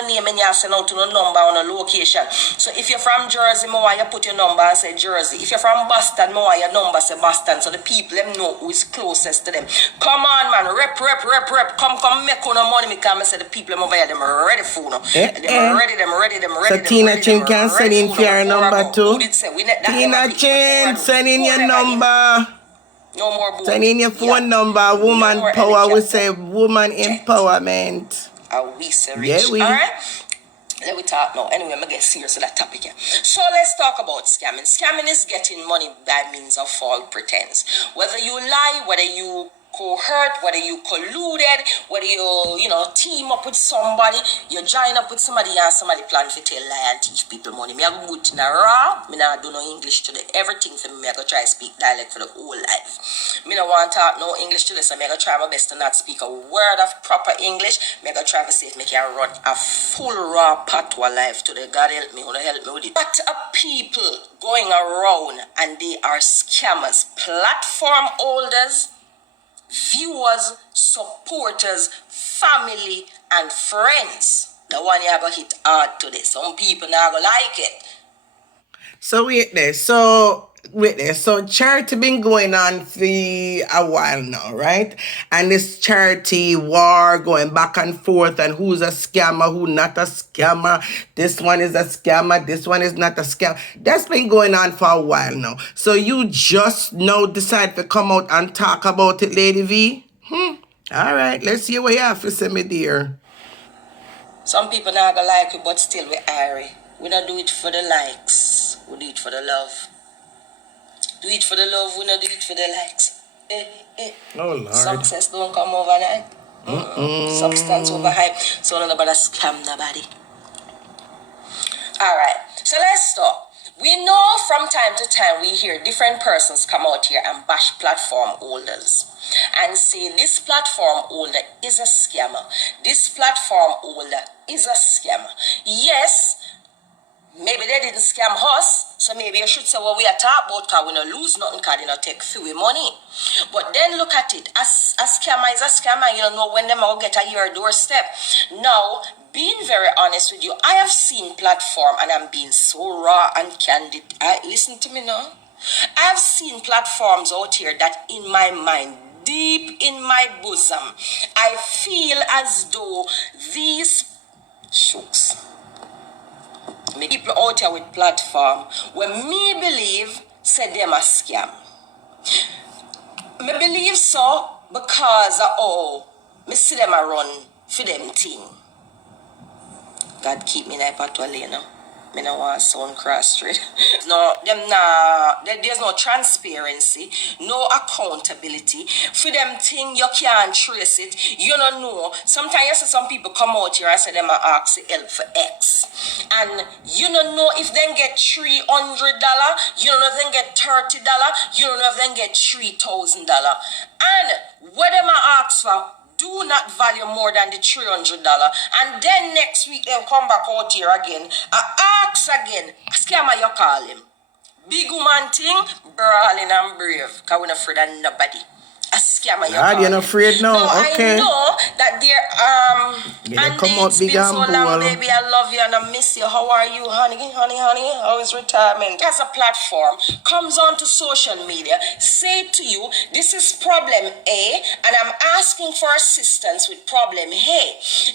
name and you send out to no number on a location. So if you're from Jersey, more you put your number and say Jersey. If you're from Boston, more your number say Boston. So the people them know who is closest to them. Come on, man, rep. Come make on money. Me come and say the people them over here, them ready for no. Them ready. So Tina Chin can send in your number too. Tina Chin, send in your number. No more boat. Send in your phone number. Woman power. We say woman empowerment. We say rich. Yeah, Alright? Let me talk now. Anyway, I'm going to get serious with that topic here. So let's talk about scamming. Scamming is getting money by means of false pretense. Whether you lie, whether you cohort, whether you colluded, whether you team up with somebody, you join up with somebody and somebody plan to tell lie and teach people money. Me have good in a raw, me not do no English today. Everything for me, I go try to speak dialect for the whole life. Me no want to talk no English today, so me go try my best to not speak a word of proper English. Me go try to see if me can run a full raw patois life today. God help me, who help me with it. But people going around and they are scammers, platform holders, viewers, supporters, family, and friends. The one you have to hit hard today. Some people not gonna like it. So wait there. So charity been going on for a while now, right? And this charity war going back and forth and who's a scammer, who not a scammer. This one is a scammer, this one is not a scammer. That's been going on for a while now. So you just now decide to come out and talk about it, Lady V? All right, let's see what you have to say, my dear. Some people not gonna like it, but still we airy. We don't do it for the likes. We do it for the love. Do it for the love, we don't do it for the likes. Oh, Lord. Success don't come overnight. Substance overhype. So nobody scam nobody. Alright, so let's stop. We know from time to time we hear different persons come out here and bash platform holders and say this platform holder is a scammer. This platform holder is a scammer. Yes, maybe they didn't scam us, so maybe you should say what we are talking about because we don't lose nothing because they don't take free money. But then look at it, a scammer is a scammer, you don't know when they will get at your doorstep. Now, being very honest with you, I have seen platform and I'm being so raw and candid. Listen to me now. I have seen platforms out here that in my mind, deep in my bosom, I feel as though these shooks. People out here with platform when me believe say them a scam. Me believe so because me see them a run for them thing. God keep me in a pathway lane now. Me no want sound cross street. There's no transparency, no accountability. For them thing you can't trace it. You don't know. Sometimes you see some people come out here and say them a ask help for X. And you don't know if they get $300, you don't know if they get $30, you don't know if they get $3,000. And what them a ask for, do not value more than the $300. And then next week they'll come back out here again. Ask again. Scammer you call him. Big woman thing, brawling and brave. Because we're not afraid of nobody. A scammer you call you're not afraid now. Okay. I know that and come out it's big been and so long, baby. I love you and I miss you. How are you, honey? How is retirement? As a platform comes onto social media, say to you, this is problem A, and I'm asking for assistance with problem A.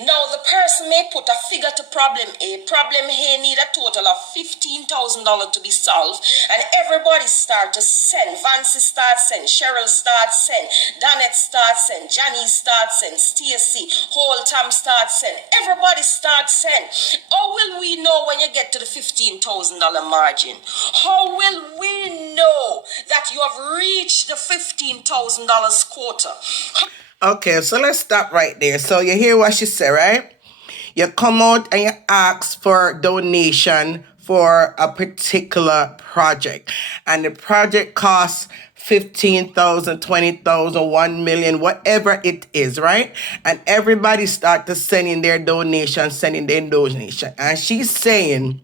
Now the person may put a figure to problem A. Problem A need a total of $15,000 to be solved, and everybody start to send. Vancy starts send. Cheryl starts send. Danette starts send. Johnny starts send. Stacy, whole time starts send. Everybody starts send. How will we know when you get to the $15,000 margin? How will we know that you have reached the $15,000 quota? Okay, so let's stop right there. So you hear what she said, right? You come out and you ask for donation for a particular project. And the project costs 15,000, 20,000, 1 million, whatever it is, right? And everybody start to send in their donation. And she's saying,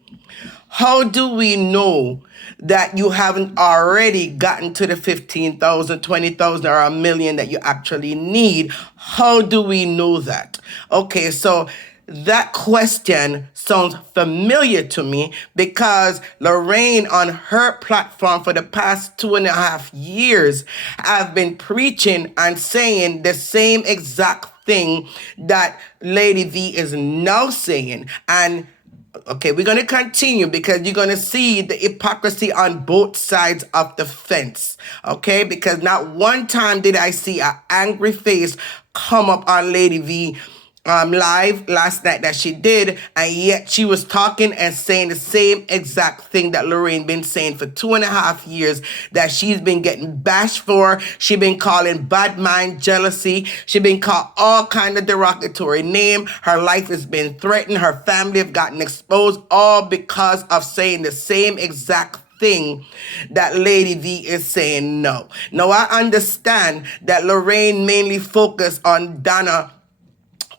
how do we know that you haven't already gotten to the 15,000, 20,000, or 1 million that you actually need? How do we know that? Okay, so that question sounds familiar to me because Loraine on her platform for the past 2.5 years have been preaching and saying the same exact thing that Lady V is now saying. And okay, we're going to continue because you're going to see the hypocrisy on both sides of the fence. Okay, because not one time did I see an angry face come up on Lady V live last night that she did, and yet she was talking and saying the same exact thing that Loraine been saying for 2.5 years, that she's been getting bashed for. She been calling bad mind, jealousy. She been called all kind of derogatory name. Her life has been threatened. Her family have gotten exposed, all because of saying the same exact thing that Lady V is saying no. Now I understand that Loraine mainly focused on Donna.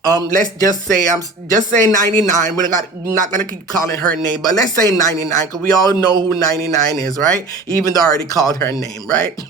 Let's just say I'm just saying 99. Not gonna keep calling her name, but let's say 99 because we all know who 99 is, right? Even though I already called her name, right?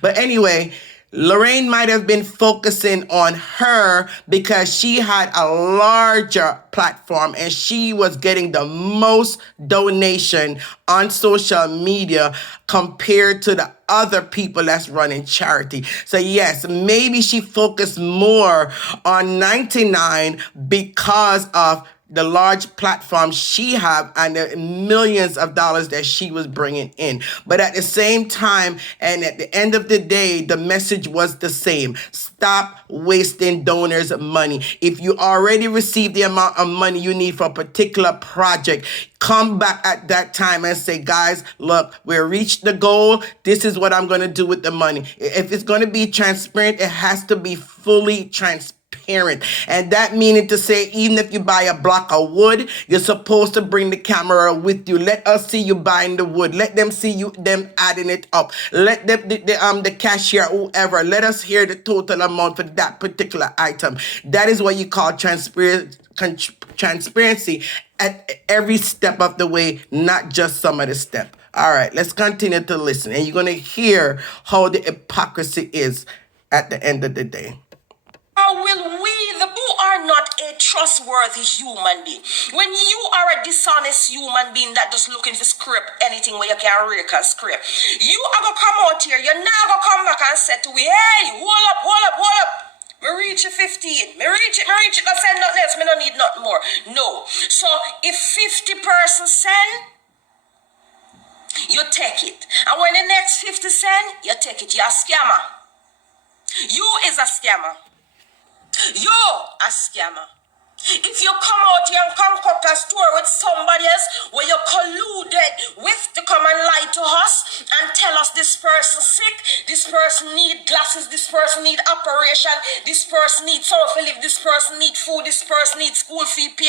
But anyway, Loraine might have been focusing on her because she had a larger platform and she was getting the most donation on social media compared to the other people that's running charity. So yes, maybe she focused more on 99 because of the large platform she have and the millions of dollars that she was bringing in. But at the same time, and at the end of the day, the message was the same. Stop wasting donors' money. If you already received the amount of money you need for a particular project, come back at that time and say, guys, look, we reached the goal. This is what I'm going to do with the money. If it's going to be transparent, it has to be fully transparent. And that meaning to say, even if you buy a block of wood, you're supposed to bring the camera with you. Let us see you buying the wood. Let them see them adding it up. Let the cashier, whoever, let us hear the total amount for that particular item. That is what you call transparency at every step of the way, not just some of the step. All right, let's continue to listen, and you're going to hear how the hypocrisy is at the end of the day. How will we, who are not a trustworthy human being, when you are a dishonest human being that just looking for script, anything where you can rake and script, you are going to come out here, you're not going to come back and say to me, hey, hold up. Me reach it 15. Me reach it. Don't send nothing else. Me don't need nothing more. No. So if 50 persons send, you take it. And when the next 50 send, you take it. You're a scammer. You is a scammer. You a scammer. If you come out here and concoct a story with somebody else where you colluded with to come and lie to us and tell us this person sick, this person need glasses, this person need operation, this person need something to live, this person need food, this person need school fee pay,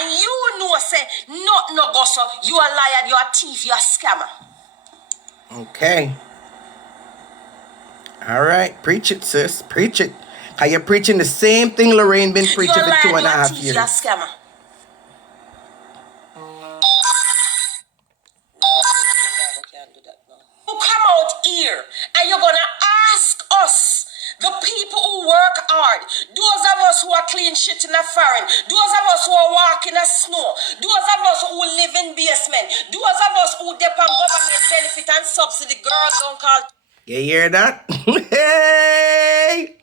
and you know say no go so, you a liar, you a thief, you a scammer. Okay. All right, preach it, sis. Preach it. Are you preaching the same thing Loraine been preaching for 2.5 years? You're a scammer. You come out here and you're gonna ask us, the people who work hard, those of us who are clean shit in a foreign, those of us who are walking in snow, those of us who live in basement, those of us who depend on government benefit and subsidy, girls don't call. You hear that? Hey!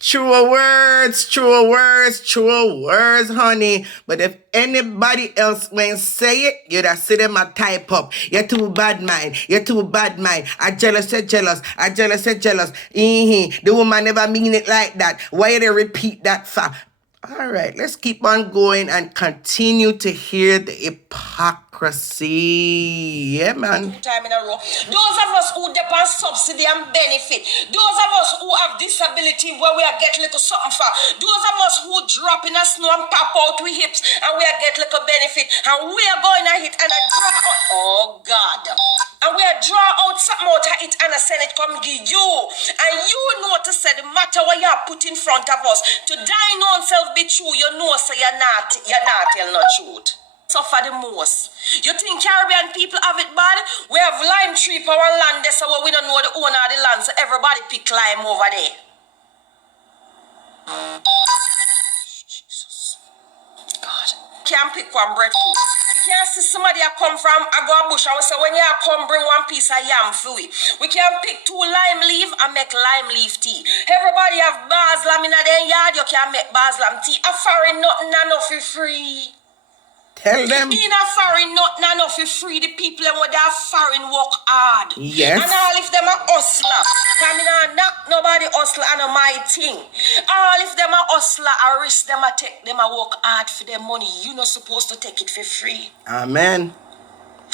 True words, honey. But if anybody else when say it, you just see them a type up. You're too bad mind. I jealous. The woman never mean it like that. Why they repeat that for? All right, let's keep on going and continue to hear the hypocrisy. Yeah, man. Time in a row. Those of us who depend subsidy and benefit, those of us who have disability where we are get little something for, those of us who drop in a snow and pop out with hips and we are get little benefit, and we are going to hit and I draw out. Oh God. And we are draw out something out of it and I send it come give you. And you know to say the matter what you are put in front of us, to thine own self be true, you know so you're not telling the truth. Suffer the most. You think Caribbean people have it bad? We have lime tree for one land there, so we don't know the owner of the land, so everybody pick lime over there. Jesus. can't pick one breadfruit. We can't see somebody a come from a go bush and we say when you come bring one piece of yam for we can't pick 2 lime leaf and make lime leaf tea. Everybody have baslam in their yard, you can make baslam tea. A foreign nothing enough for free. Tell them. In a foreign nothing enough for free. The people when they are foreign work hard. Yes. And all if them are hustler. Come in not nobody hustler and my thing. All if them are hustler, I risk them a take them a work hard for their money. You not supposed to take it for free. Amen.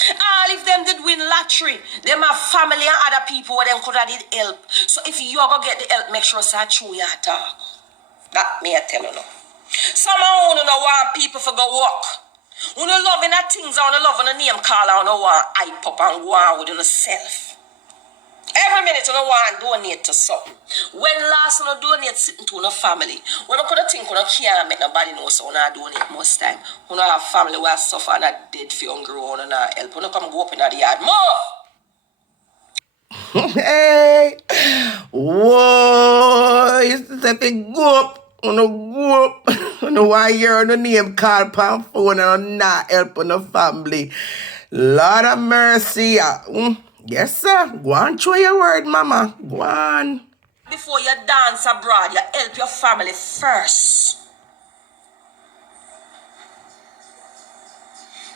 All if them did win lottery, them have family and other people where them could have did help. So if you go get the help, make sure it's true your talk. That me I tell you now. Some of you don't want people to go work. You don't love in the things, you don't love in the name call, you don't want hype up and go on with yourself. Every minute you don't want to donate to something. When last you donate sitting to your family, when you could think you can't make nobody know so you donate most time. You don't have family where suffer and are dead for hungry and help. You don't come go up in the yard. Move! Hey, whoa, you say if go up, go up, why you're on the name call pan phone and not help on the family. Lord of mercy. Yes, sir. Go on, show your word, mama. Go on. Before you dance abroad, you help your family first.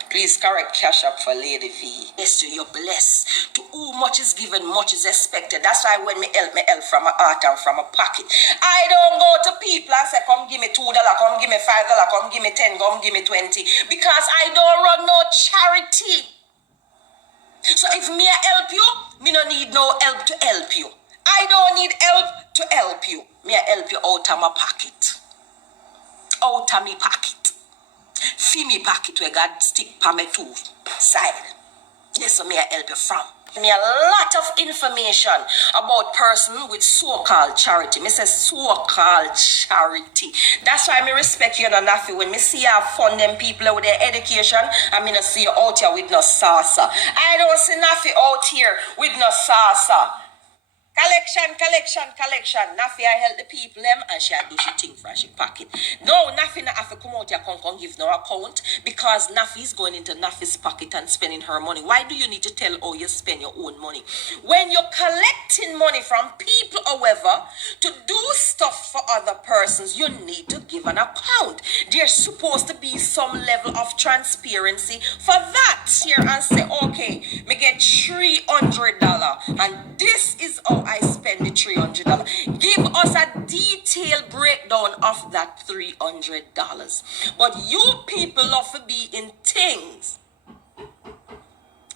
Please correct cash up for Lady V. Yes, you're blessed. To whom much is given, much is expected. That's why when me help from my heart and from my pocket. I don't go to people and say, come give me $2, come give me $5, come give me 10, come give me 20. Because I don't run no charity. So if me help you, me no need no help to help you. I don't need help to help you. Me help you out of my pocket. Out of me pocket. Fee me pocket where God stick pa me two side. Yes, so me I help you from. Me a lot of information about person with so-called charity. Me say so-called charity. That's why me respect you and Nafi. When me see you fund them people with their education, I mean I see you out here with no salsa. I don't see Nafi out here with no salsa. Collection. Nafi I help the people them and she do she thing from she pocket. No, Nafi not have to come out here come give no account because Nafi is going into Nafi's pocket and spending her money. Why do you need to tell how you spend your own money? When you're collecting money from people, however, to do stuff for other persons, you need to give an account. There's supposed to be some level of transparency for that here and say, okay, me get $300 and this is how I spend the $300. Give us a detailed breakdown of that $300. But you people love to be in things.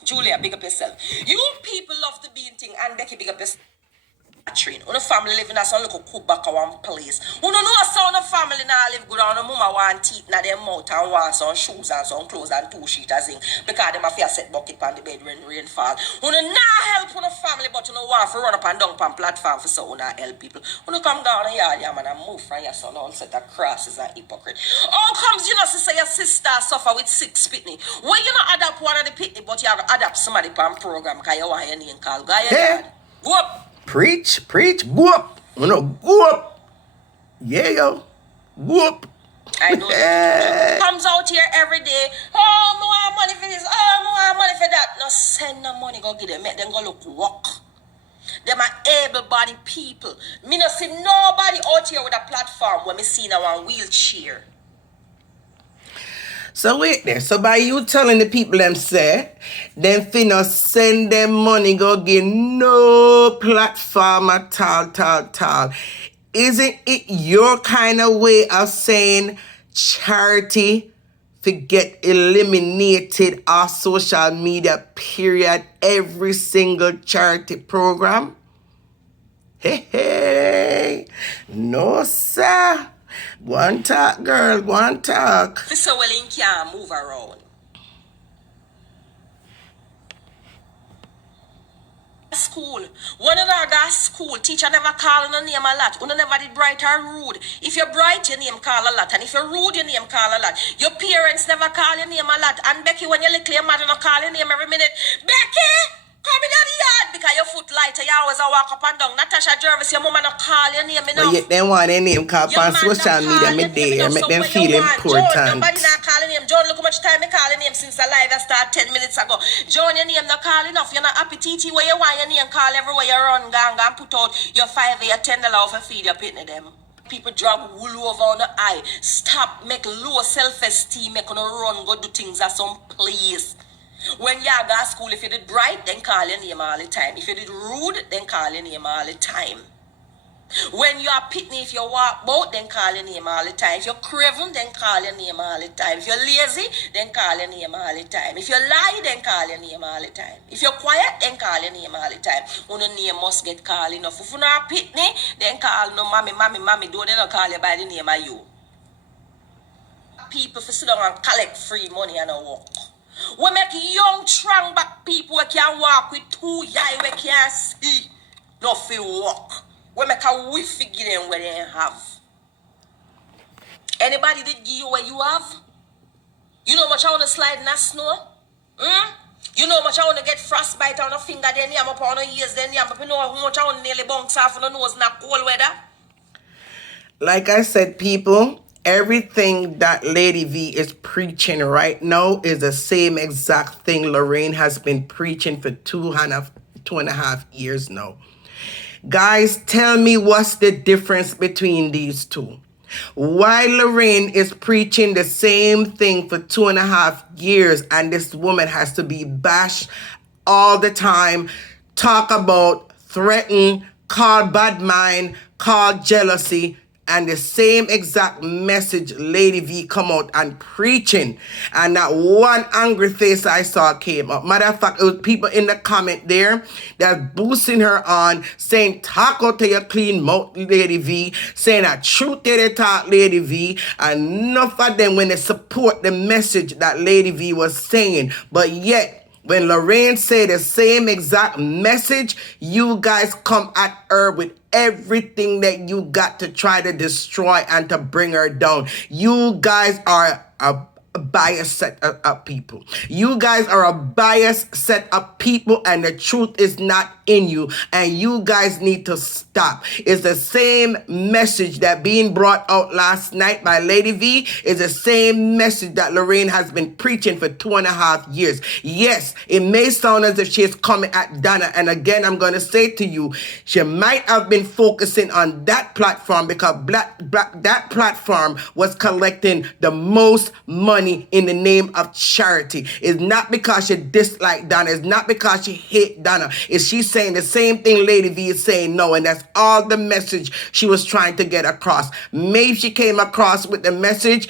Julia, big up yourself. You people love to be in things, and Becky, big up yourself. Train. On a family living as a little cook back one place. You don't know some of family now live good on a mama want teeth na them mouth and want some shoes and some clothes and 2 sheets and thing because them have to set bucket on the bed when rain fall. You don't help on a family but you don't want to run up and down on platform for so you don't help people. You don't come down the yard man and move from your son all set of crosses and hypocrite. How comes you know say your sister suffer with 6 pitney? When you not adapt one of the pitney but you have to adapt somebody pan program because you want your name called go ahead. Go up. Preach, go up. Go up. Yeah, yo. Go up. I know that. Comes out here every day. Oh, more money for this. Oh, more money for that. No, send no money. Go get them. Make them go look walk. Them are able-bodied people. Me no see nobody out here with a platform when me see now one wheelchair. So wait there. So by you telling the people them say, them finna send them money go get no platform at all. Isn't it your kind of way of saying charity to get eliminated off social media, period, every single charity program? Hey, no sir. One talk, girl, one talk. So well in can't move around. School. When you go school, teacher never call on name a lot. You never did bright or rude. If you're bright, your name call a lot. And if you're rude, your name call a lot. Your parents never call your name a lot. And Becky, when you're little, your mother not call your name every minute. Becky, come in the yard. because your foot light, you always a walk up and down. Natasha Jervis, your mama not call your name enough. But yet they want their name called Your on man social not media, call me your name there, enough. make So them what feel you want? Joan, important. nobody not calling him. Joan, look how much time me calling him since the live start 10 minutes ago. Joan, your name not call enough. You're not happy TT where you want your name call everywhere you run, gang, and put out your 5 or your $10 for feed your pitney them. People drag wool over on the eye. Stop, make low self-esteem, make on run, go do things at some place. When you go to school, if you did bright, then call your name all the time. If you did rude, then call your name all the time. When you are pitney, if you walk boat, then call your name all the time. If you're craven, then call your name all the time. If you're lazy, then call your name all the time. If you lie, then call your name all the time. If you're quiet, then call your name all the time. When your name must get called enough. If you're not pitney, then call no mommy, don't they not call you by the name of you. People for sit down and collect free money and a walk. We make young, strong back people who can walk with 2 eye we can't see. No feel walk. We make a whiff give them where they have. Anybody did give you what you have? You know much I want to slide in the snow? You know much I want to get frostbite on the finger, then yam up on the ears, then yam up. You know how much I want to nearly bounce off on the nose in that cold weather? Like I said, people, everything that Lady V is preaching right now is the same exact thing Loraine has been preaching for 2.5 years now. Guys, tell me what's the difference between these two. Why Loraine is preaching the same thing for 2.5 years and this woman has to be bashed all the time, talk about, threaten, call bad mind, call jealousy, and the same exact message Lady V come out and preaching. And that one angry face I saw came up. Matter of fact, it was people in the comment there that boosting her on, saying, talk out to your clean mouth, Lady V, saying that truth they talk, Lady V, and enough of them when they support the message that Lady V was saying. But yet, when Loraine said the same exact message, you guys come at her with everything that you got to try to destroy and to bring her down. You guys are a biased set of people. You guys are a biased set of people and the truth is not in you and you guys need to stop. It's the same message that being brought out last night by Lady V is the same message that Loraine has been preaching for 2.5 years. Yes, it may sound as if she is coming at Donna, and again I'm going to say to you, she might have been focusing on that platform because that platform was collecting the most money in the name of charity. It's not because she dislike Donna. It's not because she hate Donna. It's she saying the same thing Lady V is saying no, and that's all the message she was trying to get across. Maybe she came across with the message,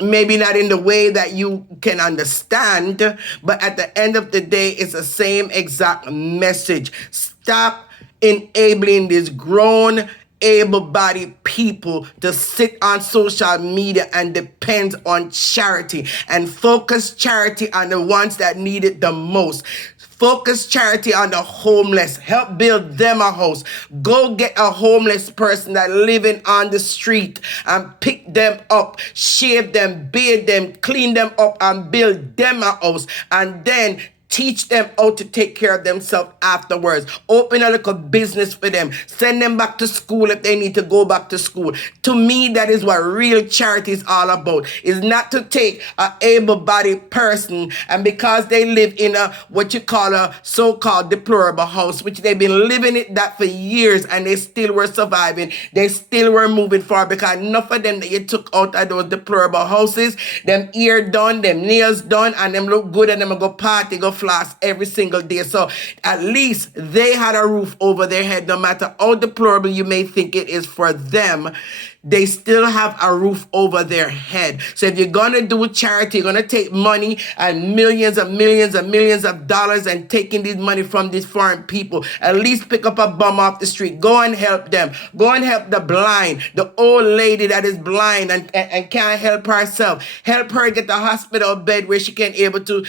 maybe not in the way that you can understand, but at the end of the day, it's the same exact message. Stop enabling this grown able-bodied people to sit on social media and depend on charity and focus charity on the ones that need it the most. Focus charity on the homeless. Help build them a house. Go get a homeless person that living on the street and pick them up, shave them, bathe them, clean them up and build them a house. And then teach them how to take care of themselves afterwards. Open a little business for them. Send them back to school if they need to go back to school. To me, that is what real charity is all about. It's not to take an able-bodied person and because they live in a what you call a so-called deplorable house, which they've been living it that for years and they still were surviving. They still were moving forward because enough of them that you took out of those deplorable houses, them ear done, them nails done, and them look good and them go party, go floss every single day. So at least they had a roof over their head. No matter how deplorable you may think it is for them, they still have a roof over their head. So if you're going to do charity, you're going to take money and millions and millions and millions of dollars and taking this money from these foreign people, at least pick up a bum off the street. Go and help them. Go and help the blind, the old lady that is blind and can't help herself. Help her get the hospital bed where she can able to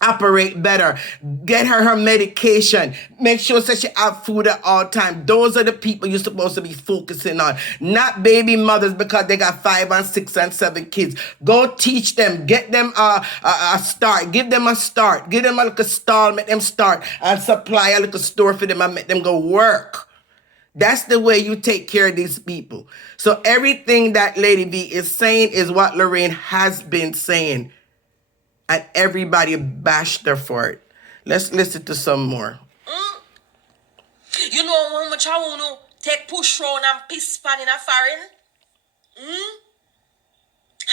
operate better. Get her medication. Make sure that she have food at all time. Those are the people you're supposed to be focusing on, not baby mothers because they got 5 and 6 and 7 kids. Go teach them. Get them a start. Give them a start. Give them a little stall. Make them start and supply a little store for them and make them go work. That's the way you take care of these people. So everything that Lady V is saying is what Loraine has been saying. And everybody bashed her for it. Let's listen to some more. You know how much I want to take push round and piss pan in a foreign?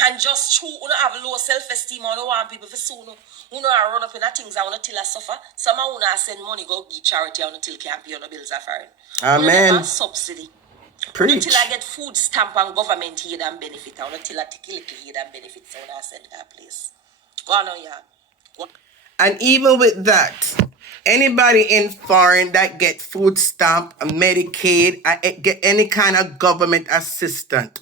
And just true, you have low self-esteem, you don't want people to sue you. You know, I run up in the things I want to tell her suffer. Some of you send money, go give charity, I want to tell can't pay on the bills of foreign. Amen. Subsidy. Preach. Until I get food stamp and government aid and benefit, I want to tell her take a little aid and benefit, so I send her place. Go on, yeah. And even with that, anybody in foreign that get food stamp, Medicaid, get any kind of government assistance,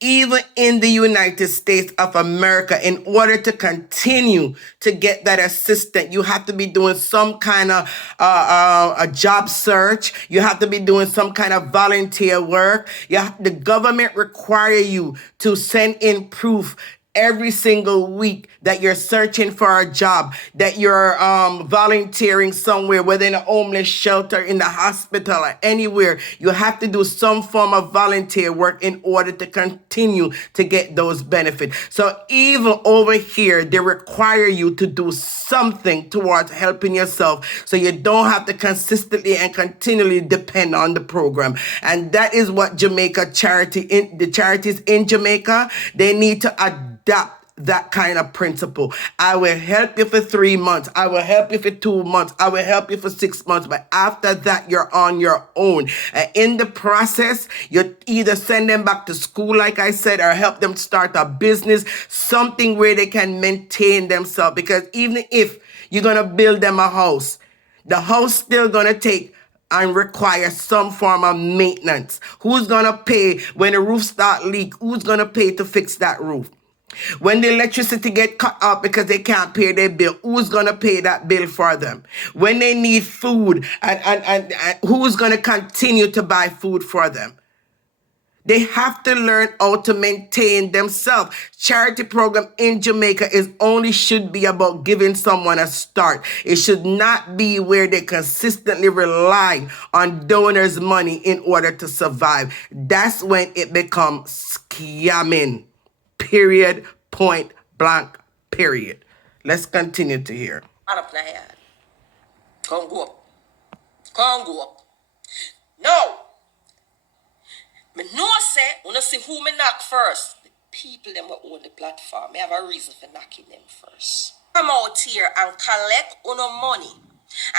even in the United States of America, in order to continue to get that assistance, you have to be doing some kind of a job search. You have to be doing some kind of volunteer work. The government require you to send in proof every single week that you're searching for a job, that you're volunteering somewhere, whether in a homeless shelter, in the hospital, or anywhere. You have to do some form of volunteer work in order to continue to get those benefits. So even over here, they require you to do something towards helping yourself so you don't have to consistently and continually depend on the program. And that is what Jamaica the charities in Jamaica, they need to adopt that kind of principle. I will help you for 3 months. I will help you for 2 months. I will help you for 6 months. But after that, you're on your own. In the process, you either send them back to school, like I said, or help them start a business, something where they can maintain themselves. Because even if you're going to build them a house, the house still going to take and require some form of maintenance. Who's going to pay when the roof start leak? Who's going to pay to fix that roof? When the electricity get cut off because they can't pay their bill, who's going to pay that bill for them? When they need food, and who's going to continue to buy food for them? They have to learn how to maintain themselves. Charity program in Jamaica should be about giving someone a start. It should not be where they consistently rely on donors' money in order to survive. That's when it becomes scamming. Period. Point blank. Period. Let's continue to hear. Come go up. Come go up. No. Me no say, wanna see who me knock first. The people them will own the platform. Me have a reason for knocking them first. Come out here and collect uno money.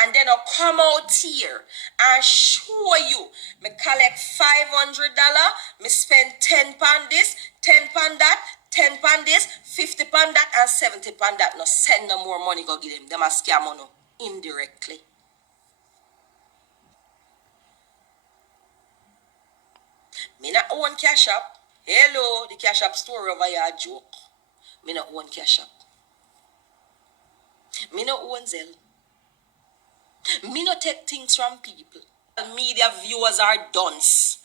And then I'll come out here and show you. Me collect $500, me spend 10 pound this, 10 pound that, 10 pound this, 50 pound that, and 70 pound that. No send no more money go give them. Them a scam on no indirectly. Me not own cash up. Hello, the cash up store over here joke. Me not own cash up. Me not own Zelle. Me not take things from people. Media viewers are dunce.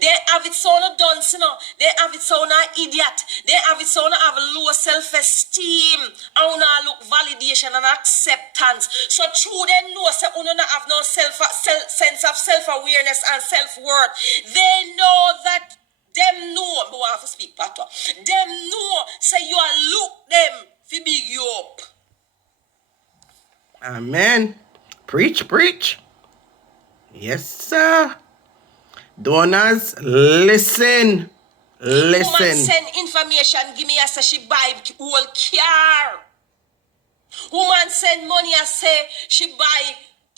They have it so no dunce, you know. They have it so no idiot. They have it so no have low self-esteem. I wanna look validation and acceptance. So true they know say una not have no sense of self-awareness and self-worth. They know that them know, but I have to speak patois. Them know say you are look them fi big you up. Amen. Preach, preach. Yes, sir. Donors, listen. Listen. Woman send information, give me a say she buy whole car. Woman send money, I say she buy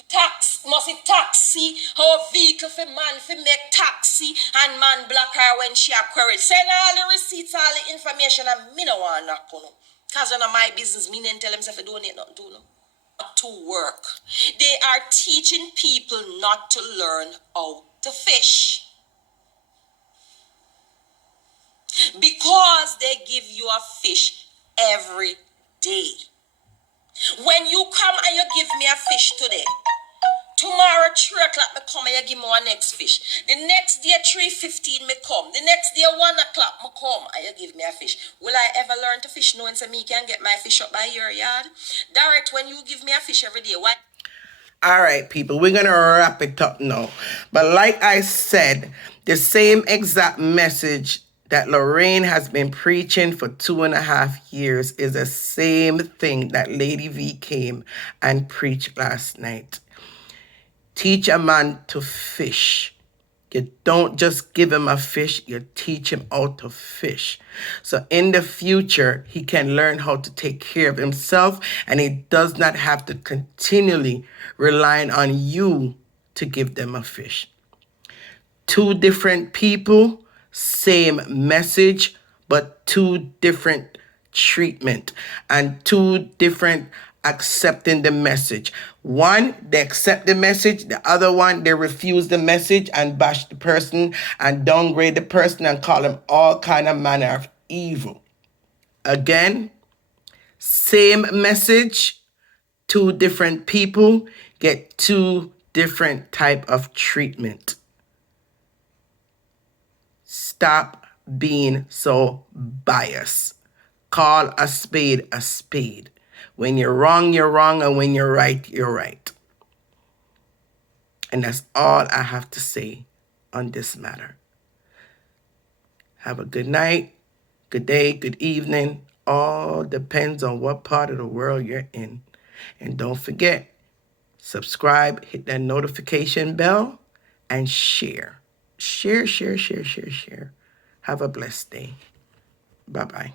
taxi, her vehicle for man for make taxi, and man block her when she a query. Send all the receipts, all the information, and me no want knock on. Cause none of my business, me didn't tell them if I donate nothing to no. To work. They are teaching people not to learn how to fish. Because they give you a fish every day. When you come and you give me a fish today, tomorrow 3 o'clock me come and you give me one next fish. The next day 3:15 me come. The next day 1 o'clock me come and you give me a fish. Will I ever learn to fish knowing so me can get my fish up by your yard? Direct, when you give me a fish every day, why? All right, people, we're going to wrap it up now. But like I said, the same exact message that Loraine has been preaching for 2.5 years is the same thing that Lady V came and preached last night. Teach a man to fish. You don't just give him a fish, you teach him how to fish. So in the future, he can learn how to take care of himself, and he does not have to continually rely on you to give them a fish. 2 different people, same message, but 2 different treatment and 2 different accepting the message. One, they accept the message. The other one, they refuse the message and bash the person and downgrade the person and call them all kind of manner of evil. Again, same message, 2 different people get 2 different type of treatment. Stop being so biased. Call a spade a spade. When you're wrong, and when you're right, you're right. And that's all I have to say on this matter. Have a good night, good day, good evening. All depends on what part of the world you're in. And don't forget, subscribe, hit that notification bell, and share. Share. Have a blessed day. Bye-bye.